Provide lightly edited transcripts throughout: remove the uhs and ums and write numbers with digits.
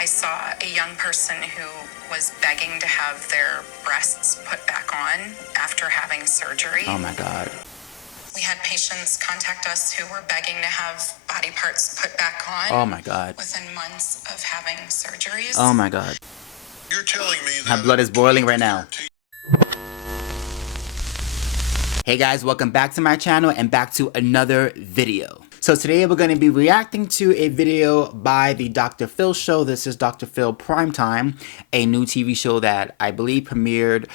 I saw a young person who was begging to have their breasts put back on after having surgery. Oh my God. We had patients contact us who were begging to have body parts put back on. Oh my God. Within months of having surgeries. Oh my God. You're telling me that My blood is boiling right now. Hey guys, welcome back to my channel and back to another video. So today we're going to be reacting to a video by the Dr. Phil show. This is Dr. Phil Primetime, a new TV show that I believe premiered,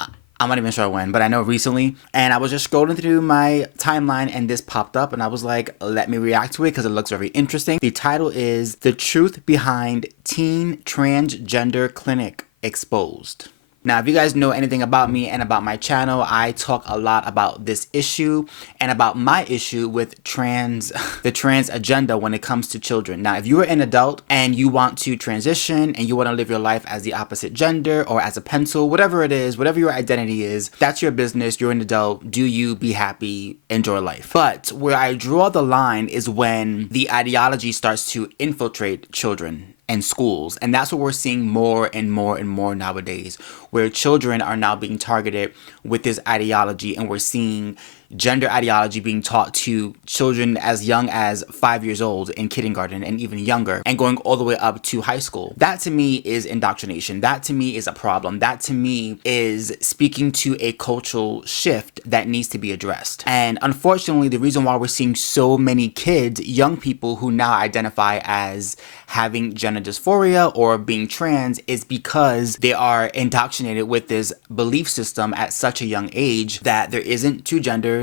I'm not even sure when, but I know recently. And I was just scrolling through my timeline and this popped up and I was like, let me react to it because it looks very interesting. The title is The Truth Behind Teen Transgender Clinic Exposed. Now, if you guys know anything about me and about my channel, I talk a lot about this issue and about my issue with the trans agenda when it comes to children. Now, if you're an adult and you want to transition and you want to live your life as the opposite gender or as a pencil, whatever it is, whatever your identity is, that's your business. You're an adult. Do you, be happy, enjoy life. But where I draw the line is when the ideology starts to infiltrate children and schools. And that's what we're seeing more and more and more nowadays, where children are now being targeted with this ideology, and we're seeing gender ideology being taught to children as young as 5 years old in kindergarten and even younger, and going all the way up to high school. That to me is indoctrination. That to me is a problem. That to me is speaking to a cultural shift that needs to be addressed. And unfortunately, the reason why we're seeing so many kids, young people who now identify as having gender dysphoria or being trans, is because they are indoctrinated with this belief system at such a young age that there isn't two genders,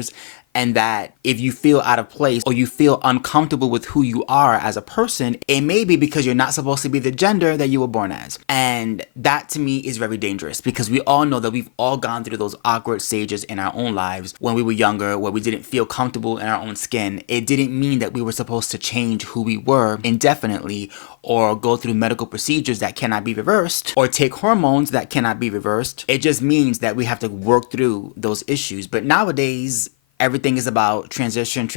and that if you feel out of place or you feel uncomfortable with who you are as a person, it may be because you're not supposed to be the gender that you were born as. And that to me is very dangerous, because we all know that we've all gone through those awkward stages in our own lives when we were younger, where we didn't feel comfortable in our own skin. It didn't mean that we were supposed to change who we were indefinitely, or go through medical procedures that cannot be reversed, or take hormones that cannot be reversed. It just means that we have to work through those issues. But nowadays, everything is about transition,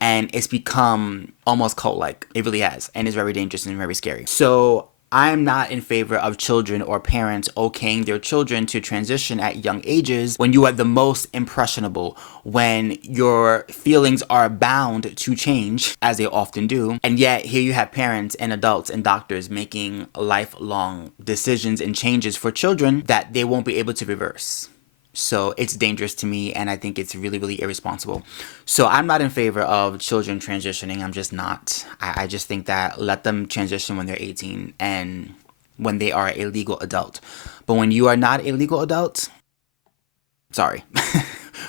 and it's become almost cult-like. It really has, and it's very dangerous and very scary. So I'm not in favor of children or parents okaying their children to transition at young ages when you are the most impressionable, when your feelings are bound to change, as they often do. And yet here you have parents and adults and doctors making lifelong decisions and changes for children that they won't be able to reverse. So it's dangerous to me, and I think it's really, really irresponsible. So I'm not in favor of children transitioning. I'm just not. I just think that let them transition when they're 18 and when they are a legal adult. But when you are not a legal adult, sorry.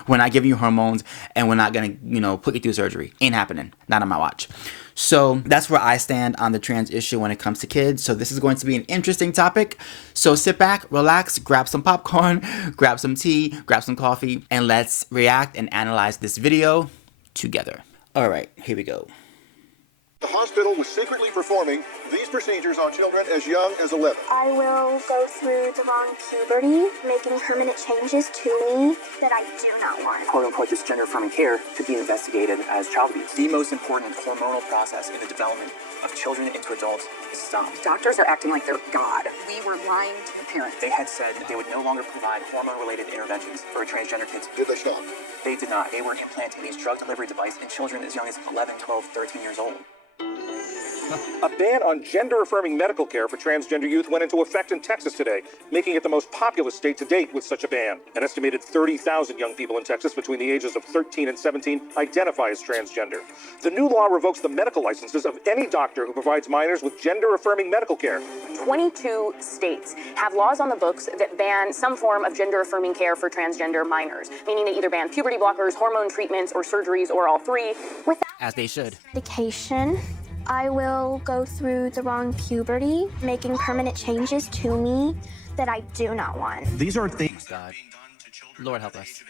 We're not giving you hormones, and we're not gonna, put you through surgery. Ain't happening. Not on my watch. So that's where I stand on the trans issue when it comes to kids. So this is going to be an interesting topic. So sit back, relax, grab some popcorn, grab some tea, grab some coffee, and let's react and analyze this video together. All right, here we go. The hospital was secretly performing these procedures on children as young as 11. I will go through the wrong puberty, making permanent changes to me that I do not want. Quote-unquote, this gender-affirming care to be investigated as child abuse. The most important hormonal process in the development of children into adults is stopped. Doctors are acting like they're God. We were lying to the parents. They had said that they would no longer provide hormone-related interventions for transgender kids. Did they stop? They did not. They were implanting these drug delivery devices in children as young as 11, 12, 13 years old. A ban on gender-affirming medical care for transgender youth went into effect in Texas today, making it the most populous state to date with such a ban. An estimated 30,000 young people in Texas between the ages of 13 and 17 identify as transgender. The new law revokes the medical licenses of any doctor who provides minors with gender-affirming medical care. 22 states have laws on the books that ban some form of gender-affirming care for transgender minors, meaning they either ban puberty blockers, hormone treatments, or surgeries, or all three. Without As they should. medication, I will go through the wrong puberty, making permanent changes to me that I do not want. These are things God. Lord help us.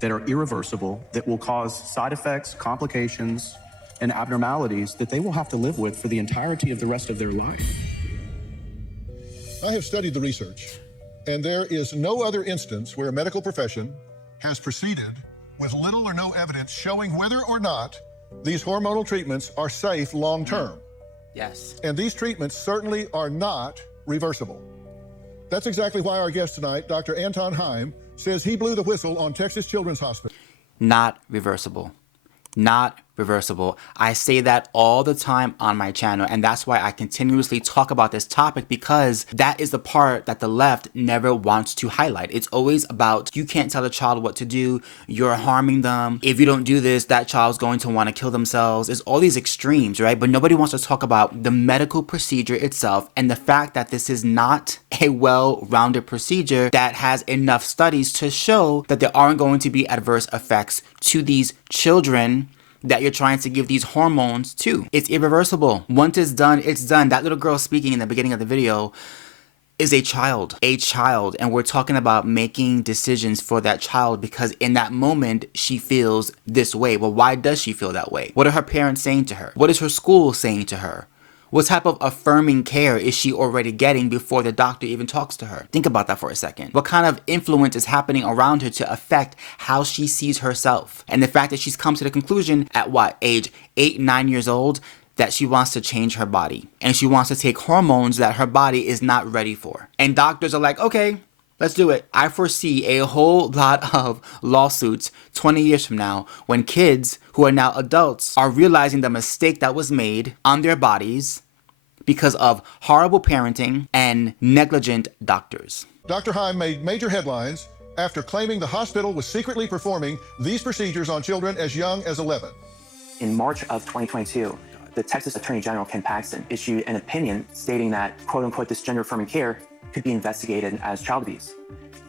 that are irreversible, that will cause side effects, complications, and abnormalities that they will have to live with for the entirety of the rest of their life. I have studied the research, and there is no other instance where a medical profession has proceeded with little or no evidence showing whether or not these hormonal treatments are safe long-term. Yes. And these treatments certainly are not reversible. That's exactly why our guest tonight, Dr. Anton Heim, says he blew the whistle on Texas Children's Hospital. Not reversible. Not reversible. I say that all the time on my channel, and that's why I continuously talk about this topic, because that is the part that the left never wants to highlight. It's always about, you can't tell a child what to do, you're harming them. If you don't do this, that child's going to want to kill themselves. It's all these extremes, right? But nobody wants to talk about the medical procedure itself and the fact that this is not a well-rounded procedure that has enough studies to show that there aren't going to be adverse effects to these children that you're trying to give these hormones to. It's irreversible. Once it's done, it's done. That little girl speaking in the beginning of the video is a child, and we're talking about making decisions for that child because in that moment she feels this way. Well, why does she feel that way? What are her parents saying to her? What is her school saying to her? What type of affirming care is she already getting before the doctor even talks to her? Think about that for a second. What kind of influence is happening around her to affect how she sees herself? And the fact that she's come to the conclusion at what, age 8, 9 years old, that she wants to change her body. And she wants to take hormones that her body is not ready for. And doctors are like, okay, let's do it. I foresee a whole lot of lawsuits 20 years from now when kids who are now adults are realizing the mistake that was made on their bodies because of horrible parenting and negligent doctors. Dr. Heim made major headlines after claiming the hospital was secretly performing these procedures on children as young as 11. In March of 2022, the Texas Attorney General Ken Paxton issued an opinion stating that, quote unquote, this gender affirming care could be investigated as child abuse.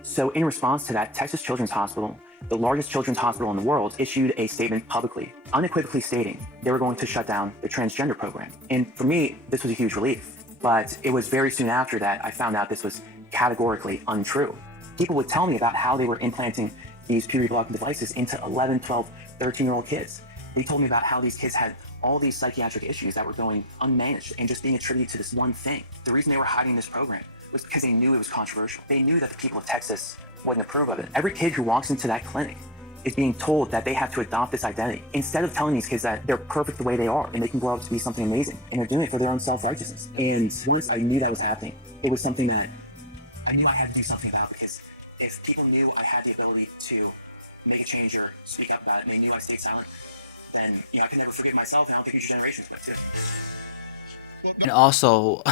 So in response to that, Texas Children's Hospital, the largest children's hospital in the world, issued a statement publicly, unequivocally stating they were going to shut down the transgender program. And for me, this was a huge relief. But it was very soon after that I found out this was categorically untrue. People would tell me about how they were implanting these puberty blocking devices into 11, 12, 13-year-old kids. They told me about how these kids had all these psychiatric issues that were going unmanaged and just being attributed to this one thing. The reason they were hiding this program was because they knew it was controversial. They knew that the people of Texas wouldn't approve of it. Every kid who walks into that clinic is being told that they have to adopt this identity instead of telling these kids that they're perfect the way they are and they can grow up to be something amazing. And they're doing it for their own self-righteousness. And once I knew that was happening, it was something that I knew I had to do something about, because if people knew I had the ability to make a change or speak up about it and they knew I stayed silent, then I can never forgive myself, and I don't think future generations would too. And also,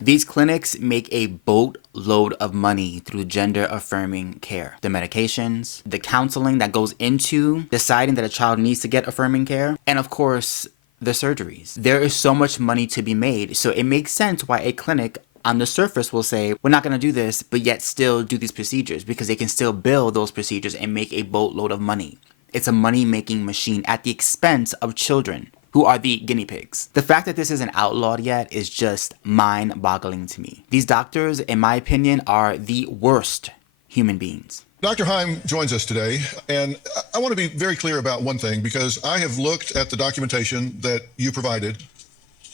these clinics make a boatload of money through gender affirming care. The medications, the counseling that goes into deciding that a child needs to get affirming care, and of course, the surgeries. There is so much money to be made, so it makes sense why a clinic on the surface will say, we're not going to do this, but yet still do these procedures, because they can still bill those procedures and make a boatload of money. It's a money-making machine at the expense of children, who are the guinea pigs. The fact that this isn't outlawed yet is just mind-boggling to me. These doctors, in my opinion, are the worst human beings. Dr. Heim joins us today, and I want to be very clear about one thing, because I have looked at the documentation that you provided,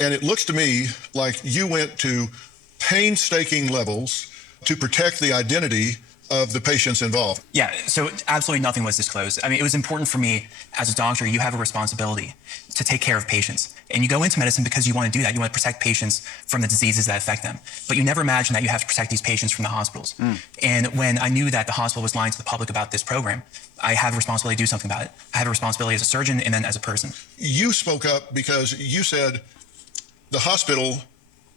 and it looks to me like you went to painstaking levels to protect the identity of the patients involved. Yeah, so absolutely nothing was disclosed. I mean, it was important for me as a doctor. You have a responsibility to take care of patients. And you go into medicine because you want to do that. You want to protect patients from the diseases that affect them. But you never imagine that you have to protect these patients from the hospitals. And when I knew that the hospital was lying to the public about this program, I have a responsibility to do something about it. I have a responsibility as a surgeon and then as a person. You spoke up because you said the hospital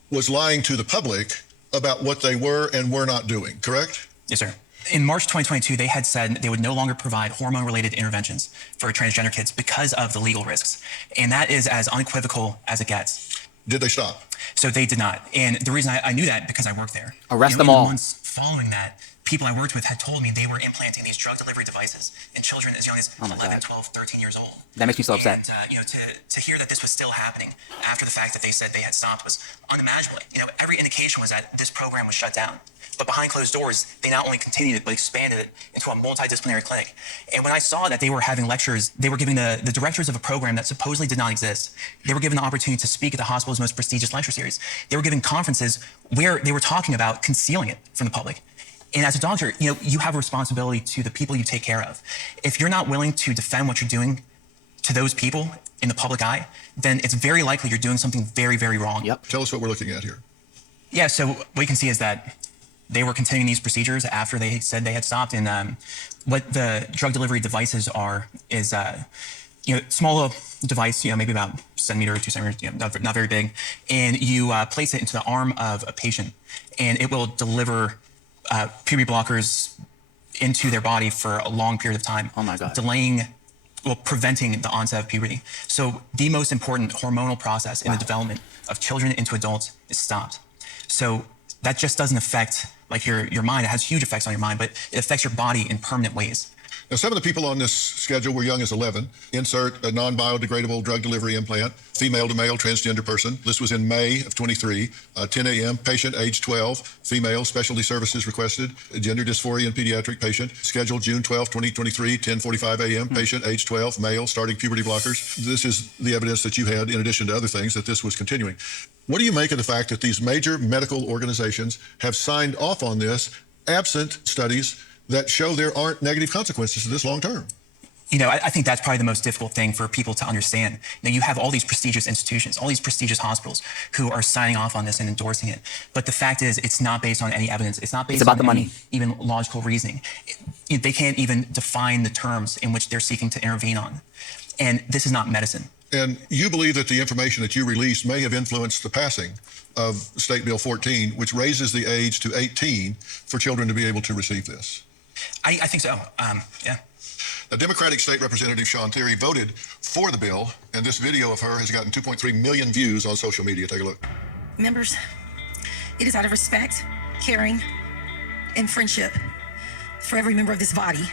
was lying to the public about what they were and were not doing, correct? Yes, sir. In March 2022, they had said they would no longer provide hormone-related interventions for transgender kids because of the legal risks. And that is as unequivocal as it gets. Did they stop? So they did not. And the reason I knew that, because I worked there. Arrest them all. In the months following that, people I worked with had told me they were implanting these drug delivery devices in children as young as 11, 12, 13 years old. That makes me so upset. And, to hear that this was still happening after the fact that they said they had stopped was unimaginable. Every indication was that this program was shut down. But behind closed doors, they not only continued it, but expanded it into a multidisciplinary clinic. And when I saw that they were having lectures, they were giving the directors of a program that supposedly did not exist, they were given the opportunity to speak at the hospital's most prestigious lecture series. They were giving conferences where they were talking about concealing it from the public. And as a doctor, you have a responsibility to the people you take care of. If you're not willing to defend what you're doing to those people in the public eye, then it's very likely you're doing something very, very wrong. Yep. Tell us what we're looking at here. Yeah, so what you can see is that they were continuing these procedures after they said they had stopped. And what the drug delivery devices are is, small device, maybe about centimeter or 2 centimeters, not very big. And you place it into the arm of a patient, and it will deliver puberty blockers into their body for a long period of time. Oh my God. Preventing the onset of puberty. So the most important hormonal process in the development of children into adults is stopped. So that just doesn't affect your mind. It has huge effects on your mind, but it affects your body in permanent ways. Now, some of the people on this schedule were young as 11. Insert a non-biodegradable drug delivery implant, female to male, transgender person. This was in May of 23, 10 a.m. Patient age 12, female, specialty services requested. Gender dysphoria and pediatric patient. Scheduled June 12, 2023, 10:45 a.m. Patient age 12, male, starting puberty blockers. This is the evidence that you had, in addition to other things, that this was continuing. What do you make of the fact that these major medical organizations have signed off on this, absent studies that show there aren't negative consequences to this long term? I think that's probably the most difficult thing for people to understand. Now, you have all these prestigious institutions, all these prestigious hospitals who are signing off on this and endorsing it. But the fact is, it's not based on any evidence. It's not based on any even logical reasoning. They can't even define the terms in which they're seeking to intervene on. And this is not medicine. And you believe that the information that you released may have influenced the passing of State Bill 14, which raises the age to 18 for children to be able to receive this? I think so. Yeah. Now, Democratic State Representative Sean Thierry voted for the bill, and this video of her has gotten 2.3 million views on social media. Take a look. Members, it is out of respect, caring, and friendship for every member of this body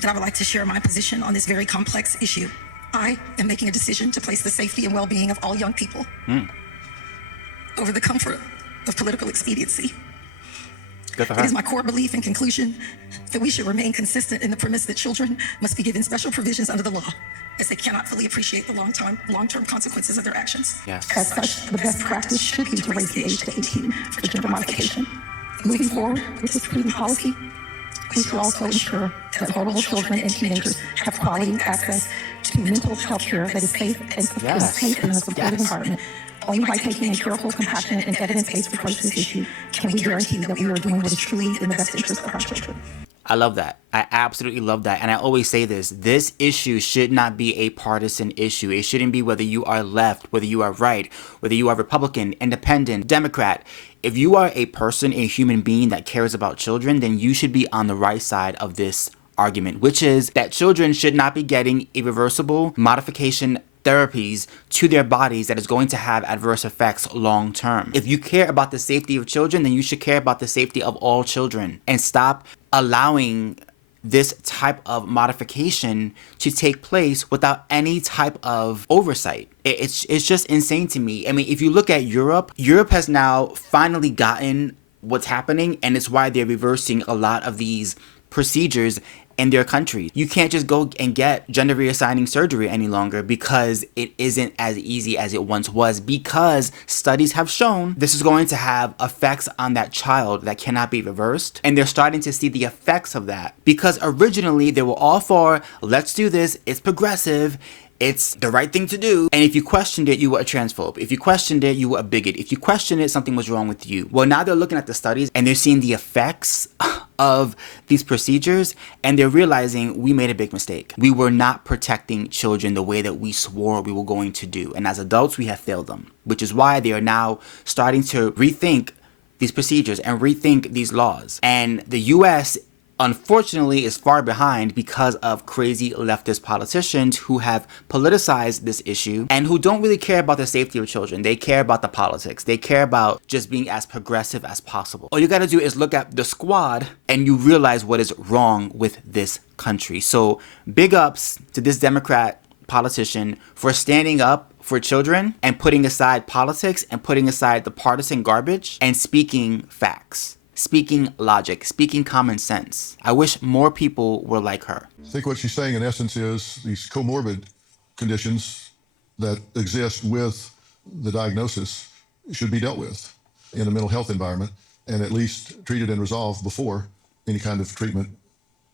that I would like to share my position on this very complex issue. I am making a decision to place the safety and well-being of all young people over the comfort of political expediency. It is my core belief and conclusion that we should remain consistent in the premise that children must be given special provisions under the law, as they cannot fully appreciate the long-term consequences of their actions. Yes. As such, the best practice should be to raise the age to 18 for gender modification. Moving forward with this prudent policy, we should also ensure that vulnerable children and teenagers have quality access to mental health care that is safe and safe in a supportive environment. Only by taking a careful, compassionate, and evidence-based approach to this issue can we guarantee that we are doing what is truly in the best interest of our children. I love that. I absolutely love that. And I always say this issue should not be a partisan issue. It shouldn't be whether you are left, whether you are right, whether you are Republican, Independent, Democrat. If you are a person, a human being that cares about children, then you should be on the right side of this argument, which is that children should not be getting irreversible modification therapies to their bodies that is going to have adverse effects long term. If you care about the safety of children, then you should care about the safety of all children and stop allowing this type of modification to take place without any type of oversight. It's just insane to me. I mean, if you look at Europe has now finally gotten what's happening, and it's why they're reversing a lot of these procedures in their country. You can't just go and get gender reassigning surgery any longer because it isn't as easy as it once was, because studies have shown this is going to have effects on that child that cannot be reversed. And they're starting to see the effects of that, because originally they were all for, let's do this, it's progressive, it's the right thing to do. And if you questioned it, you were a transphobe. If you questioned it, you were a bigot. If you questioned it, something was wrong with you. Well, now they're looking at the studies and they're seeing the effects of these procedures, and they're realizing we made a big mistake. We were not protecting children the way that we swore we were going to do. And as adults, we have failed them, which is why they are now starting to rethink these procedures and rethink these laws. And the US, unfortunately, is far behind because of crazy leftist politicians who have politicized this issue and who don't really care about the safety of children. They care about the politics. They care about just being as progressive as possible. All you gotta do is look at the squad and you realize what is wrong with this country. So big ups to this Democrat politician for standing up for children and putting aside politics and putting aside the partisan garbage and speaking facts. Speaking logic, speaking common sense. I wish more people were like her. I think what she's saying in essence is these comorbid conditions that exist with the diagnosis should be dealt with in a mental health environment and at least treated and resolved before any kind of treatment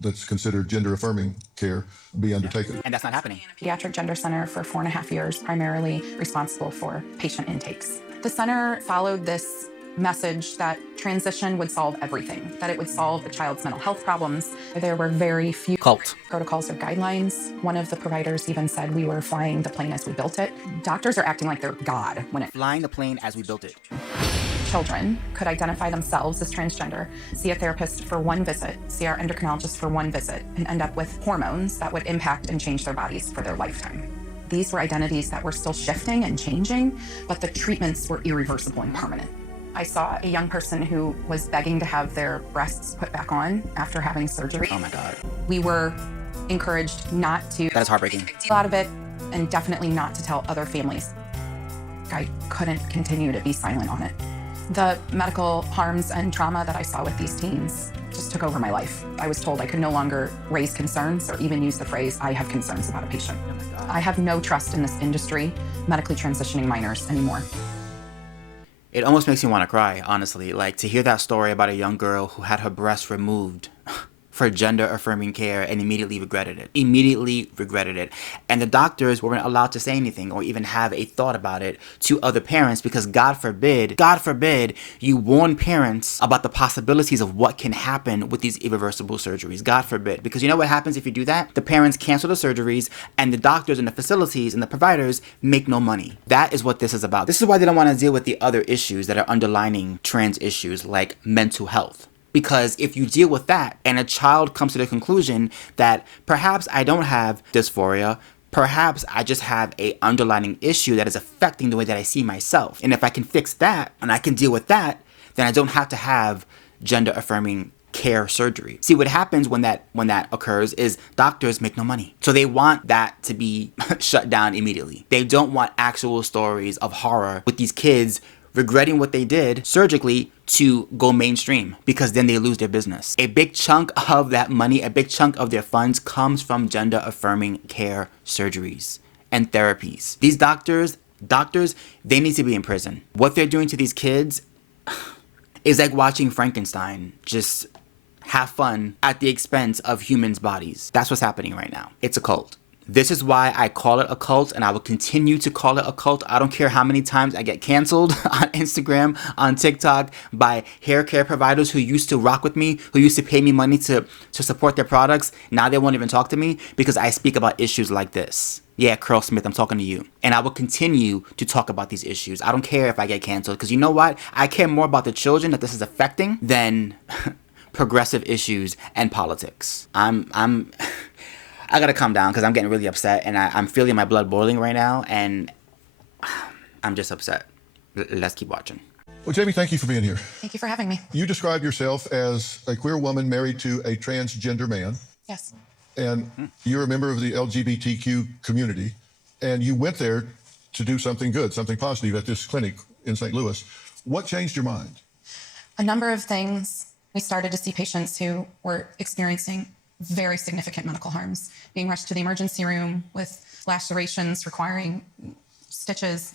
that's considered gender affirming care be undertaken. And that's not happening. Pediatric Gender Center for 4.5 years, primarily responsible for patient intakes. The center followed this message that transition would solve everything, that it would solve the child's mental health problems. There were very few protocols or guidelines. One of the providers even said we were flying the plane as we built it. Doctors are acting like they're God when it Flying the plane as we built it. Children could identify themselves as transgender, see a therapist for one visit, see our endocrinologist for one visit, and end up with hormones that would impact and change their bodies for their lifetime. These were identities that were still shifting and changing, but the treatments were irreversible and permanent. I saw a young person who was begging to have their breasts put back on after having surgery. Oh my God. We were encouraged not to. That is heartbreaking. A lot of it, and definitely not to tell other families. I couldn't continue to be silent on it. The medical harms and trauma that I saw with these teens just took over my life. I was told I could no longer raise concerns or even use the phrase, I have concerns about a patient. Oh my God. I have no trust in this industry, medically transitioning minors anymore. It almost makes me want to cry, honestly. Like, to hear that story about a young girl who had her breasts removed for gender affirming care and immediately regretted it. Immediately regretted it. And the doctors weren't allowed to say anything or even have a thought about it to other parents because God forbid, you warn parents about the possibilities of what can happen with these irreversible surgeries. God forbid. Because you know what happens if you do that? The parents cancel the surgeries and the doctors and the facilities and the providers make no money. That is what this is about. This is why they don't want to deal with the other issues that are underlining trans issues like mental health. Because if you deal with that and a child comes to the conclusion that perhaps I don't have dysphoria, perhaps I just have a underlying issue that is affecting the way that I see myself. And if I can fix that and I can deal with that, then I don't have to have gender affirming care surgery. See, what happens when that occurs is doctors make no money. So they want that to be shut down immediately. They don't want actual stories of horror with these kids regretting what they did surgically to go mainstream because then they lose their business. A big chunk of that money, a big chunk of their funds comes from gender affirming care surgeries and therapies. These doctors, they need to be in prison. What they're doing to these kids is like watching Frankenstein just have fun at the expense of humans' bodies. That's what's happening right now. It's a cult. This is why I call it a cult, and I will continue to call it a cult. I don't care how many times I get canceled on Instagram, on TikTok, by hair care providers who used to rock with me, who used to pay me money to support their products. Now they won't even talk to me because I speak about issues like this. Yeah, Curl Smith, I'm talking to you. And I will continue to talk about these issues. I don't care if I get canceled, because you know what? I care more about the children that this is affecting than progressive issues and politics. I gotta calm down because I'm getting really upset and I'm feeling my blood boiling right now and I'm just upset. Let's keep watching. Well, Jamie, thank you for being here. Thank you for having me. You describe yourself as a queer woman married to a transgender man. Yes. And you're a member of the LGBTQ community. And you went there to do something good, something positive at this clinic in St. Louis. What changed your mind? A number of things. We started to see patients who were experiencing very significant medical harms, being rushed to the emergency room with lacerations requiring stitches.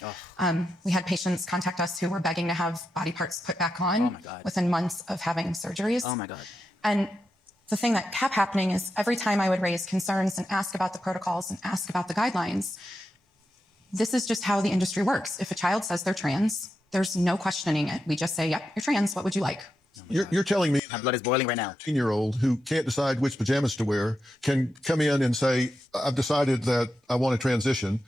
We had patients contact us who were begging to have body parts put back on within months of having surgeries. Oh my God. And the thing that kept happening is every time I would raise concerns and ask about the protocols and ask about the guidelines, this is just how the industry works. If a child says they're trans, there's no questioning it. We just say, yep, you're trans. What would you like? You're telling me my blood is boiling right now. A 10-year-old who can't decide which pajamas to wear can come in and say, I've decided that I want to transition.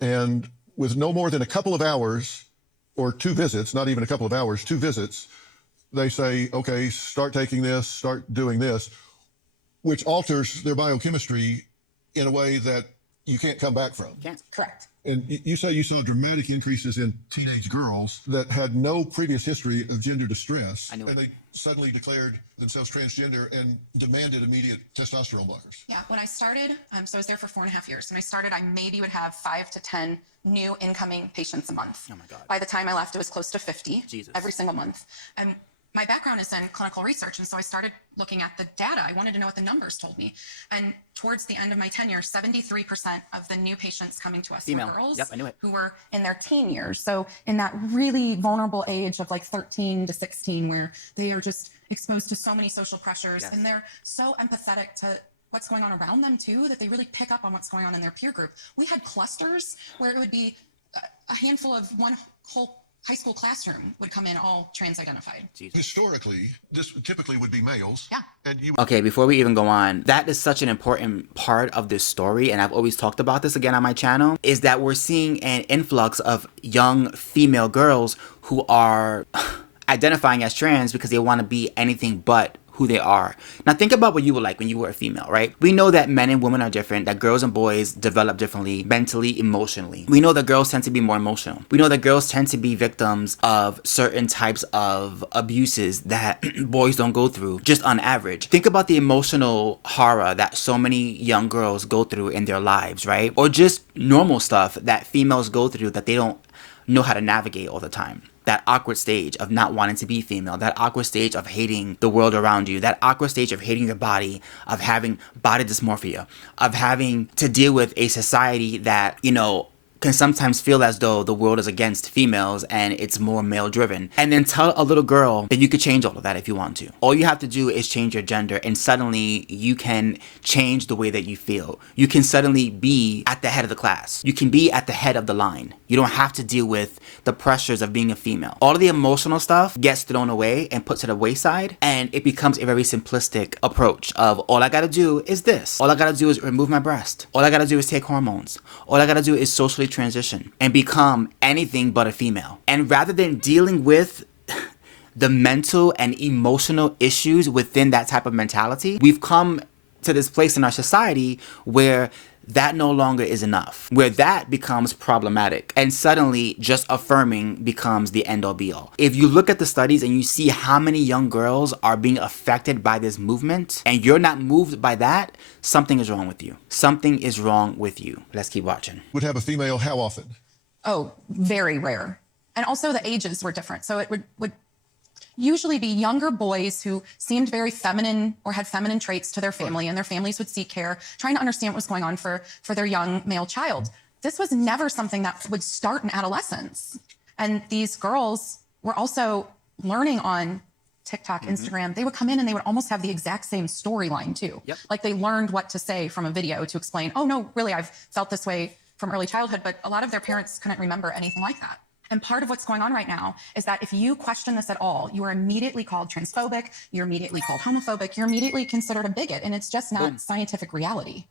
And with no more than a couple of hours or 2 visits, not even a couple of hours, 2 visits, they say, okay, start taking this, start doing this, which alters their biochemistry in a way that you can't come back from. Can't. Correct. And you say you saw dramatic increases in teenage girls that had no previous history of gender distress. I knew it. And they suddenly declared themselves transgender and demanded immediate testosterone blockers. Yeah, when I started, so I was there for 4.5 years. When I started, I maybe would have 5 to 10 new incoming patients a month. Oh my God. By the time I left, it was close to 50 Jesus. Every single month. And my background is in clinical research, and so I started looking at the data. I wanted to know what the numbers told me. And towards the end of my tenure, 73% of the new patients coming to us Female. were girls Yep, I knew it. who were in their teen years. So in that really vulnerable age of like 13 to 16, where they are just exposed to so many social pressures, and they're so empathetic to what's going on around them too, that they really pick up on what's going on in their peer group. We had clusters where it would be a handful of one whole high school classroom would come in all trans identified. Historically, this typically would be males. Yeah. And you Okay, before we even go on, that is such an important part of this story, and I've always talked about this again on my channel, is that we're seeing an influx of young female girls who are identifying as trans because they want to be anything but who they are. Now think about what you were like when you were a female, right? We know that men and women are different, that girls and boys develop differently, mentally, emotionally. We know that girls tend to be more emotional. We know that girls tend to be victims of certain types of abuses that boys don't go through, just on average. Think about the emotional horror that so many young girls go through in their lives, right? Or just normal stuff that females go through that they don't know how to navigate all the time. That awkward stage of not wanting to be female, that awkward stage of hating the world around you, that awkward stage of hating your body, of having body dysmorphia, of having to deal with a society that, you know, can sometimes feel as though the world is against females and it's more male driven. And then tell a little girl that you could change all of that if you want to. All you have to do is change your gender, and suddenly you can change the way that you feel. You can suddenly be at the head of the class. You can be at the head of the line. You don't have to deal with the pressures of being a female. All of the emotional stuff gets thrown away and put to the wayside, and it becomes a very simplistic approach of all I gotta do is this. All I gotta do is remove my breast. All I gotta do is take hormones. All I gotta do is socially transition and become anything but a female. And rather than dealing with the mental and emotional issues within that type of mentality, we've come to this place in our society where that no longer is enough, where that becomes problematic, and suddenly just affirming becomes the end all be all. If you look at the studies and you see how many young girls are being affected by this movement, and you're not moved by that, something is wrong with you. Something is wrong with you. Let's keep watching. would have a female how often? Oh, very rare. And also the ages were different. So it would usually be younger boys who seemed very feminine or had feminine traits to their family, and their families would seek care, trying to understand what was going on for their young male child. This was never something that would start in adolescence. And these girls were also learning on TikTok, Instagram. They would come in and they would almost have the exact same storyline too. Yep. Like they learned what to say from a video to explain, oh no, really, I've felt this way from early childhood, but a lot of their parents couldn't remember anything like that. And part of what's going on right now is that if you question this at all, you are immediately called transphobic, you're immediately called homophobic, you're immediately considered a bigot, and it's just not scientific reality.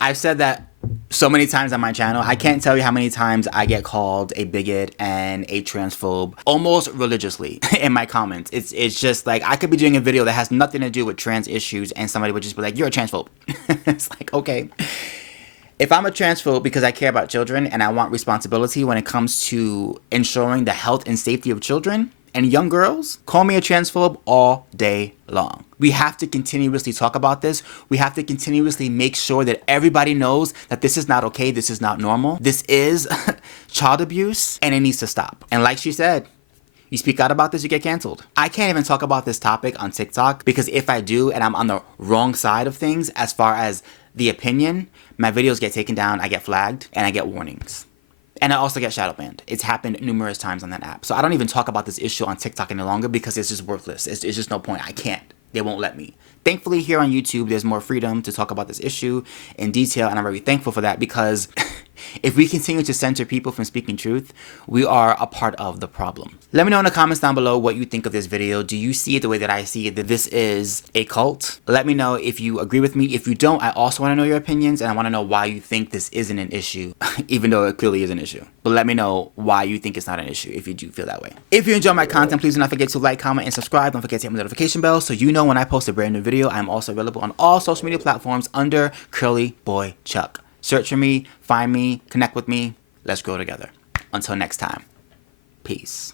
I've said that so many times on my channel. I can't tell you how many times I get called a bigot and a transphobe almost religiously in my comments. It's just like I could be doing a video that has nothing to do with trans issues and somebody would just be like, you're a transphobe. It's like, okay. If I'm a transphobe because I care about children and I want responsibility when it comes to ensuring the health and safety of children and young girls, call me a transphobe all day long. We have to continuously talk about this. We have to continuously make sure that everybody knows that this is not okay. This is not normal. This is child abuse and it needs to stop. And like she said, you speak out about this, you get canceled. I can't even talk about this topic on TikTok because if I do and I'm on the wrong side of things as far as the opinion, my videos get taken down, I get flagged, and I get warnings. And I also get shadow banned. It's happened numerous times on that app. So I don't even talk about this issue on TikTok any longer because it's just worthless. It's just no point. I can't. They won't let me. Thankfully, here on YouTube, there's more freedom to talk about this issue in detail, and I'm very thankful for that because if we continue to censor people from speaking truth, we are a part of the problem. Let me know in the comments down below what you think of this video. Do you see it the way that I see it, that this is a cult? Let me know if you agree with me. If you don't, I also want to know your opinions, and I want to know why you think this isn't an issue, even though it clearly is an issue. But let me know why you think it's not an issue if you do feel that way. If you enjoy my content, please do not forget to like, comment, and subscribe. Don't forget to hit the notification bell so you know when I post a brand new video. I'm also available on all social media platforms under CurlyBoyChuck. Search for me, find me, connect with me. Let's grow together. Until next time, peace.